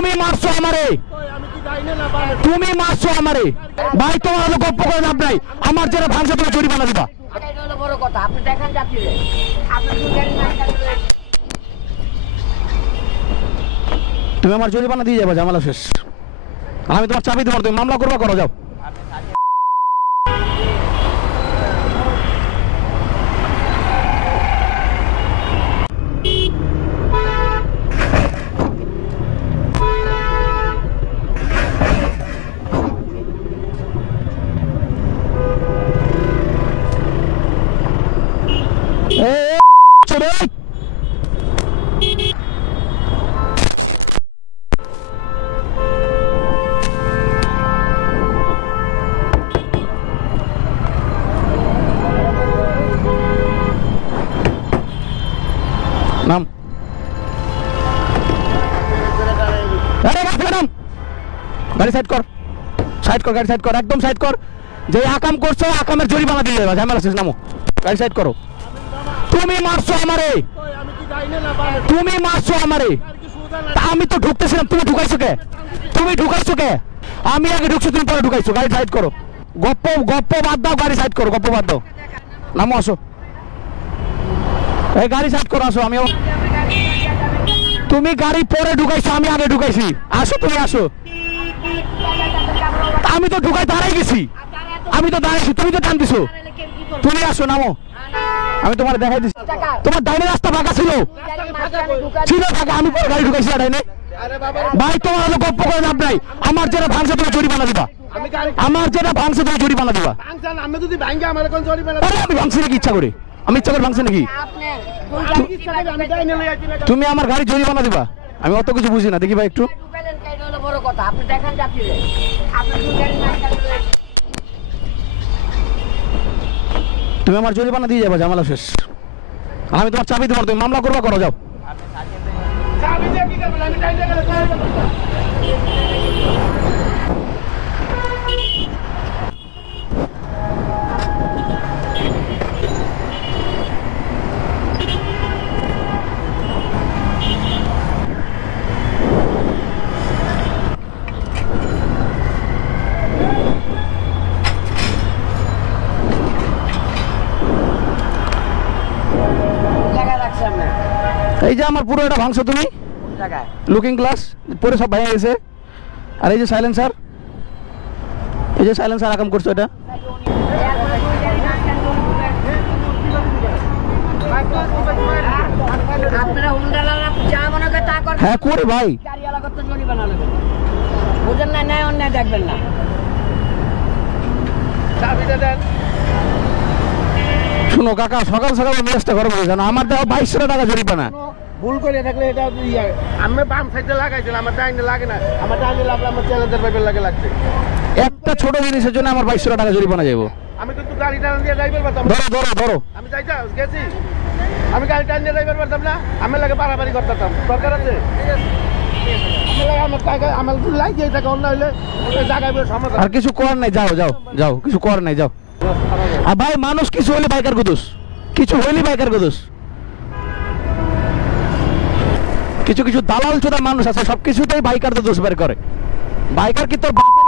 তুমি মারছো আমারে, তুমি মারছো আমারে ভাই। তোমার হলো গপ্প করে লাভ নাই, আমার যারা ভাঙছে তুমি জরিমানা দিবা। তুমি আমার জরিমানা দিয়ে যাবা, ঝামেলা শেষ। আমি তোমার চাবি দেবো, তুমি মামলা করবা, করো যাও। নাম গাড়ি সাইড কর, সাইড কর, গাড়ি সাইড কর, একদম সাইড কর। যে আকাম করছো আকামের জরিমানা দিয়ে দেবা, ঝামেলা শেষ। নামো, গাড়ি সাইড করো। তুমি মারছো আমারে, তুমি মারছো আমারে। আমি তো ঢুকতেছিলাম, তুমি ঢুকাইছো কে? তুমি ঢুকাইছো কে? আমি আগে ঢুকছো, তুমি পরে ঢুকাইছো। গাড়ি সাইড করো, গপ্প গপ্প বাদ দাও, গাড়ি সাইড করো, গপ্প বাদ দাও। নামো, আসো, এই গাড়ি সাইড করো, আসো। আমি তুমি গাড়ি পরে ঢুকাইছো, আমি আগে ঢুকাইছি। আসো, তুমি আসো। আমি তো ঢুকাই দাঁড়াই গেছি, আমি তো দাঁড়াইছি, তুমি তো টান দিছো। তুমি আসো, নামো, আমি তোমার দেখাই দিচ্ছি। তোমার ডাইনে রাস্তা ফাঁকা ছিল, ছিল ফাঁকা, আমি পরে গাড়ি ঢুকাইছি ডাইনে। ভাই তোমার হলো গপ্প করে লাভ নাই, আমার যেটা ভাঙছে তুমি জরিমানা দিবা। আমার যেটা ভাঙছে তুমি জরিমানা দিবা। আমি ভাঙছি নাকি ইচ্ছা করে? আমি ইচ্ছা করে ভাঙছি নাকি? তুমি আমার গাড়ি জরিমানা দিবা। আমি অত কিছু বুঝি না, দেখি ভাই একটু। তুমি আমার জরিমানা দিয়ে যাবা, ঝামেলা শেষ। আমি তোমার চাবি দেবো, তুমি মামলা করবা, করো যাও। এই যে আমার পুরো এটা ভাঙছো তুমি, লুকিং গ্লাস পরে সব ভেঙে গেছে। আর এই যে সাইলেন্সার, এই যে সাইলেন্সার আকাম করছো এটা। হ্যাঁ করে ভাই, দেখবেন না। শুনো কাকা, সকাল সকাল মেজাজটা গরম হয়ে জানো, আমার দেওয়া 2200 টাকা জরিমানা। ভুল করে থাকলে এটা আমি বাম সাইডে লাগাইছিলাম, আমার ডাইনে লাগে না, আমার ডাইনে লাগলে আমার চ্যালেঞ্জার পাইপের লাগে লাগছে। একটা ছোট জিনিসের জন্য আমার 2200 টাকা জরিমানা যাবো। আমি কিন্তু গাড়ি টান দিয়ে ড্রাইভার পারতাম। ধরো ধরো ধরো, আমি যাইতা গেছি, আমি গাড়ি টান দিয়ে ড্রাইভার পারতাম না, আমি লাগে বাড়াবাড়ি করতাম। দরকার আছে আর কিছু করার নাই, যাও যাও যাও, কিছু করার নাই, যাও। আর ভাই মানুষ কিছু হলে বাইকার দোষ, কিছু হইলে বাইকার দোষ। কিছু কিছু দালাল চোদা মানুষ আছে, সবকিছুতেই বাইকার দোষ বের করে। বাইকার কি তোর বাপের